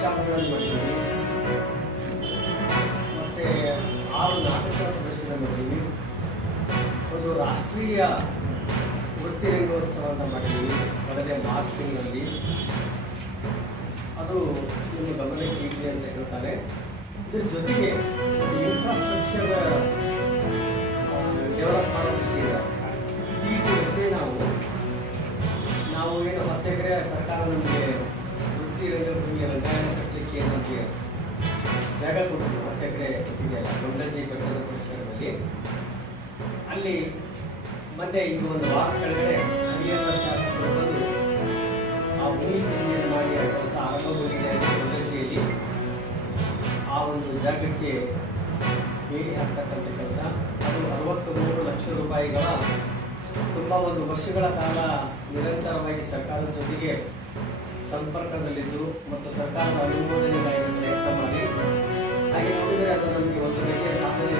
ವರ್ಕ್ಶಾಪ್ಗಳನ್ನು ಮಾಡಿದ್ದೀವಿ, ಮತ್ತು 6 ನಾಟಕ ಪ್ರದರ್ಶನ ಮಾಡಿದ್ದೀವಿ, ಒಂದು ರಾಷ್ಟ್ರೀಯ ವೃತ್ತಿ ರಂಗೋತ್ಸವವನ್ನು ಮಾಡಿದ್ದೀವಿ ಕಳೆದ ಮಾರ್ಚ್ ತಿಂಗಳಲ್ಲಿ. ಅದು ನಿಮ್ಮ ಗಮನಕ್ಕೆ ಇದೆ ಅಂತ ಹೇಳ್ತಾರೆ. ಇದ್ರ ಜೊತೆಗೆ ಇನ್ಫ್ರಾಸ್ಟ್ರಕ್ಚರ್ ಡೆವಲಪ್ ಮಾಡೋ ದೃಷ್ಟಿಯಿಂದ ಈಚೆಗಷ್ಟೇ ನಾವು ಏನು 10 ಎಕರೆ ಸರ್ಕಾರ ನಮಗೆ ವೃತ್ತಿ ರಂಗಭೂಮಿಯ ರಂಗಾಯಣ ಕಟ್ಟಲಿಕ್ಕೆ ನಮಗೆ ಜಾಗ ಕೊಟ್ಟಿದ್ದು 10 ಎಕರೆ ಇದೆಯಲ್ಲ ಗೊಂಡಜಿ ಬೆಟ್ಟದ ಪರಿಸರದಲ್ಲಿ. ಅಲ್ಲಿ ಮತ್ತೆ ಈಗ ಒಂದು ವಾರ ಕೆಳಗಡೆ ಹರಿಯಾಣ ಶಾಸಕರು ಬಂದು ಆ ಭೂಮಿ ಪೂಜೆಯನ್ನು ಮಾಡಿ ಆ ಕೆಲಸ ಆರಂಭಗೊಂಡಿದೆ ಗೊಂಡಜಿಯಲ್ಲಿ. ಆ ಒಂದು ಜಾಗಕ್ಕೆ ಬೇಲಿ ಹಾಕ್ತಕ್ಕಂಥ ಕೆಲಸ ಅದು 63 ಲಕ್ಷ ರೂಪಾಯಿಗಳ ತುಂಬ ಒಂದು ವರ್ಷಗಳ ಕಾಲ ನಿರಂತರವಾಗಿ ಸರ್ಕಾರದ ಜೊತೆಗೆ ಸಂಪರ್ಕದಲ್ಲಿದ್ದು ಮತ್ತು ಸರ್ಕಾರದ ಅನುಮೋದನೆಗಾಗಿ ಪ್ರಯತ್ನ ಮಾಡಿ ಹಾಗೆ ನೋಡಿದರೆ ಅದು ನಮಗೆ ಒಂದು ರೀತಿಯ ಸಾಧನೆ